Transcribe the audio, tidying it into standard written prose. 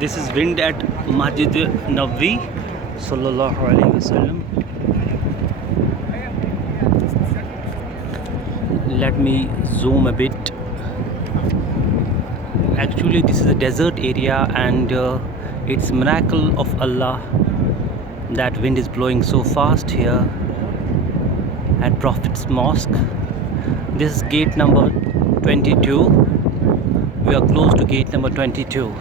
This is wind at Masjid Nabawi sallallahu alaihi wasallam. Let me zoom a bit. Actually this is a desert area, and it's miracle of Allah that wind is blowing so fast here at Prophets Mosque. This is gate number 22. We are close to gate number 22.